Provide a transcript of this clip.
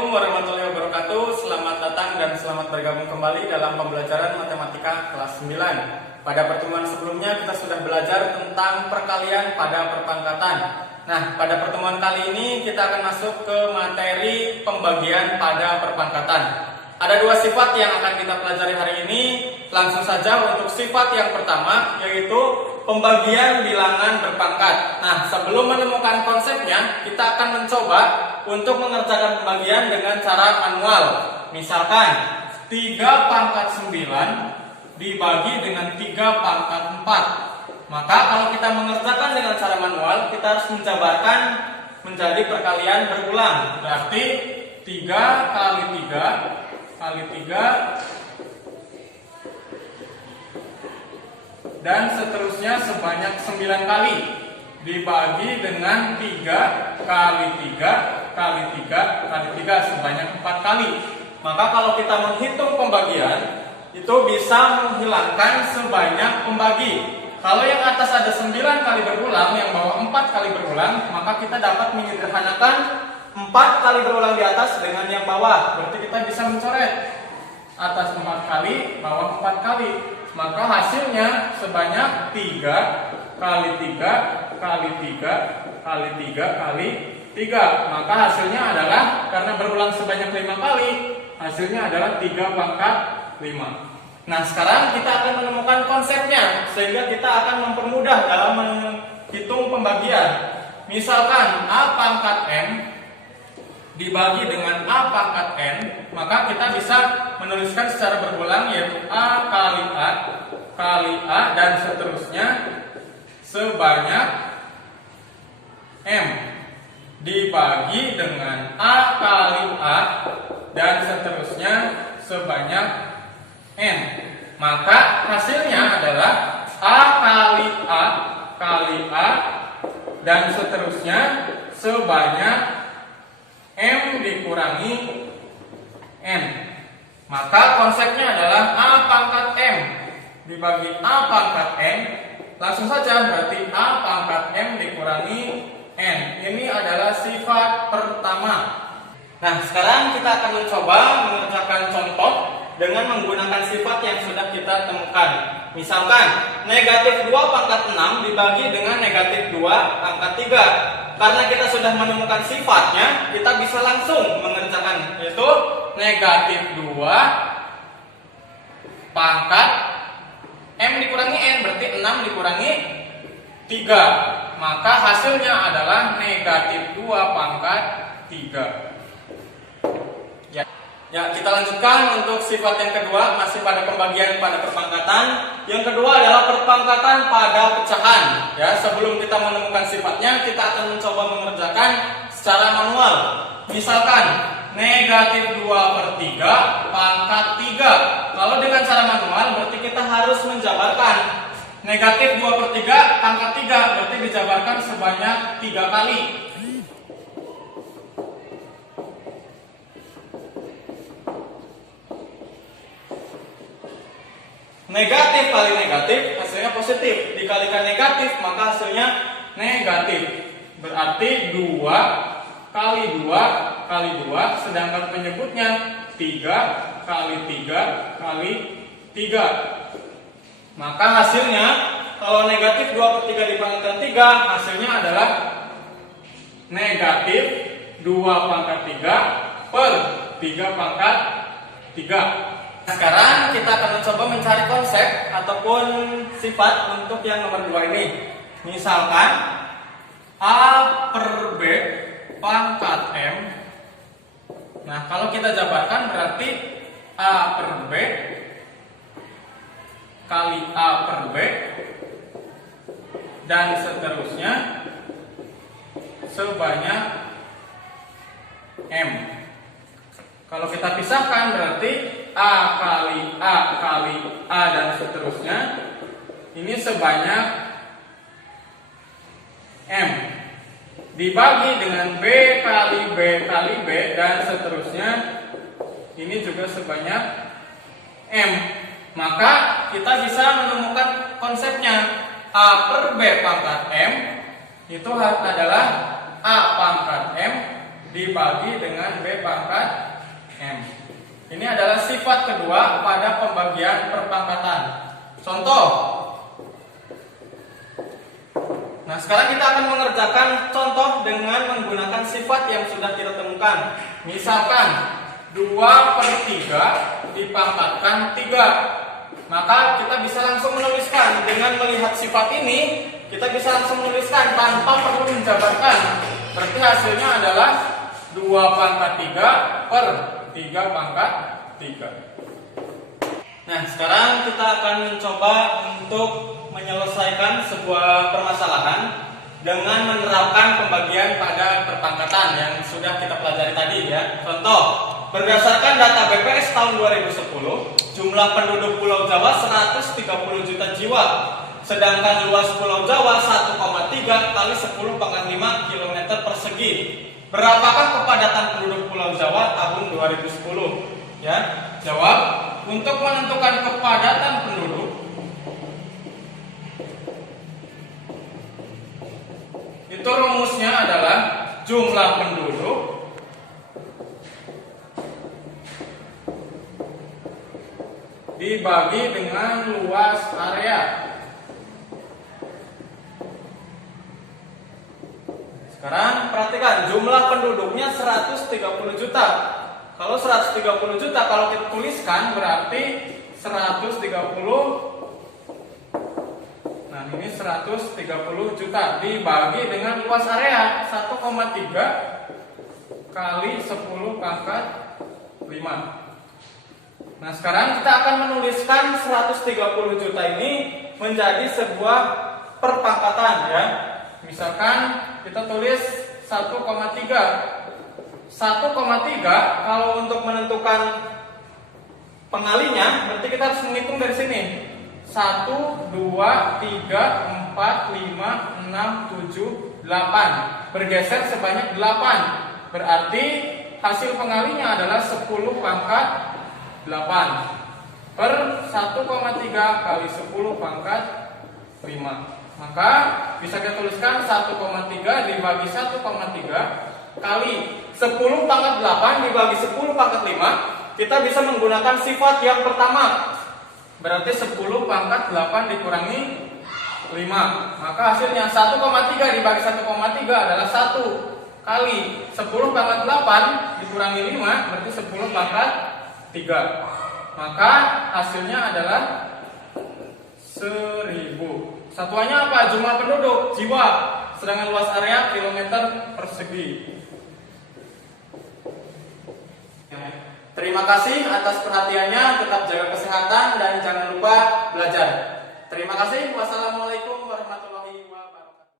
Assalamualaikum warahmatullahi wabarakatuh. Selamat datang dan selamat bergabung kembali dalam pembelajaran matematika kelas 9. Pada pertemuan sebelumnya kita sudah belajar tentang perkalian pada perpangkatan. Nah, pada pertemuan kali ini kita akan masuk ke materi pembagian pada perpangkatan. Ada dua sifat yang akan kita pelajari hari ini. Langsung saja untuk sifat yang pertama, yaitu pembagian bilangan berpangkat. Nah, sebelum menemukan konsepnya, kita akan mencoba untuk mengerjakan pembagian dengan cara manual. Misalkan 3 pangkat 9 dibagi dengan 3 pangkat 4. Maka kalau kita mengerjakan dengan cara manual, kita harus menjabarkan menjadi perkalian berulang. Berarti 3 kali 3 kali 3 dan seterusnya sebanyak 9 kali dibagi dengan 3 kali 3 kali 3 kali 3 sebanyak 4 kali. Maka kalau kita menghitung pembagian, itu bisa menghilangkan sebanyak pembagi. Kalau yang atas ada 9 kali berulang, yang bawah 4 kali berulang, maka kita dapat menyederhanakan 4 kali berulang di atas dengan yang bawah. Berarti kita bisa mencoret atas 4 kali, bawah 4 kali. Maka hasilnya sebanyak 3 kali 3 kali 3 kali 3 kali 3. Maka hasilnya adalah, karena berulang sebanyak 5 kali, hasilnya adalah 3 pangkat 5. Nah, sekarang kita akan menemukan konsepnya, sehingga kita akan mempermudah dalam menghitung pembagian. Misalkan A pangkat M dibagi dengan A pangkat N, maka kita bisa menuliskan secara berulang, yaitu A kali A dan seterusnya sebanyak M dibagi dengan A kali A dan seterusnya sebanyak N. Maka hasilnya adalah A kali A dan seterusnya sebanyak M dikurangi N. Maka konsepnya adalah A pangkat M dibagi A pangkat N. Langsung saja, berarti A pangkat M dikurangi N. Ini adalah sifat pertama. Nah, sekarang kita akan mencoba mengerjakan contoh dengan menggunakan sifat yang sudah kita temukan. Misalkan negatif 2 pangkat 6 dibagi dengan negatif 2 pangkat 3. Karena kita sudah menemukan sifatnya, kita bisa langsung mengerjakan, yaitu negatif 2 pangkat M dikurangi N, berarti 6 dikurangi 3. Maka hasilnya adalah negatif 2 pangkat 3. Ya, kita lanjutkan untuk sifat yang kedua, masih pada pembagian pada perpangkatan. Yang kedua adalah perpangkatan pada pecahan. Ya, sebelum kita menemukan sifatnya, kita akan mencoba mengerjakan secara manual. Misalkan negatif 2/3 pangkat 3. Kalau dengan cara manual, berarti kita harus menjabarkan negatif 2/3 pangkat 3, berarti dijabarkan sebanyak 3 kali. Negatif kali negatif, hasilnya positif. Dikalikan negatif, maka hasilnya negatif. Berarti 2 kali 2 kali 2, sedangkan penyebutnya 3 kali 3 kali 3. Maka hasilnya, kalau negatif 2/3 dipangkatkan 3, hasilnya adalah negatif 2 pangkat 3 per 3 pangkat 3. Sekarang kita akan mencoba mencari konsep ataupun sifat untuk yang nomor 2 ini. Misalkan A per B pangkat M. Nah, kalau kita jabarkan berarti A per B kali A per B dan seterusnya sebanyak M. Kalau kita pisahkan berarti A kali A dan seterusnya ini sebanyak M dibagi dengan B kali B dan seterusnya ini juga sebanyak M. Maka kita bisa menemukan konsepnya. A per B pangkat M itu adalah A pangkat M dibagi dengan B pangkat Ini adalah sifat kedua pada pembagian perpangkatan. Contoh. Nah, sekarang kita akan mengerjakan contoh dengan menggunakan sifat yang sudah kita temukan. Misalkan 2/3 dipangkatkan 3. Maka kita bisa langsung menuliskan. Dengan melihat sifat ini, kita bisa langsung menuliskan tanpa perlu menjabarkan. Berarti hasilnya adalah 2/3 per 3/3. Nah, sekarang kita akan mencoba untuk menyelesaikan sebuah permasalahan dengan menerapkan pembagian pada perpangkatan yang sudah kita pelajari tadi ya. Contoh, berdasarkan data BPS tahun 2010, jumlah penduduk Pulau Jawa 130 juta jiwa. Sedangkan luas Pulau Jawa 1,3 kali 10⁻5 km persegi. Berapakah kepadatan penduduk Pulau Jawa tahun 2010? Ya, jawab. Untuk menentukan kepadatan penduduk, itu rumusnya adalah jumlah penduduk dibagi dengan luas area. Sekarang perhatikan, jumlah penduduknya 130 juta. Kalau 130 juta, kalau kita tuliskan berarti 130. Nah, ini 130 juta dibagi dengan luas area 1,3 kali 10⁻5. Nah, sekarang kita akan menuliskan 130 juta ini menjadi sebuah perpangkatan ya. Misalkan kita tulis 1,3. 1,3 kalau untuk menentukan pengalinya berarti kita harus menghitung dari sini. 1, 2, 3, 4, 5, 6, 7, 8. Bergeser sebanyak 8. Berarti hasil pengalinya adalah 10⁻8 per 1,3 kali 10⁻5. Maka bisa kita tuliskan 1,3 dibagi 1,3 kali 10⁻8 dibagi 10⁻5. Kita bisa menggunakan sifat yang pertama. Berarti 10⁻8 dikurangi 5. Maka hasilnya 1,3 dibagi 1,3 adalah 1 kali 10⁻8 dikurangi 5 berarti 10⁻3. Maka hasilnya adalah 1000. Satuannya apa? Jumlah penduduk, jiwa. Sedangkan luas area kilometer persegi. Terima kasih atas perhatiannya. Tetap jaga kesehatan dan jangan lupa belajar. Terima kasih. Wassalamualaikum warahmatullahi wabarakatuh.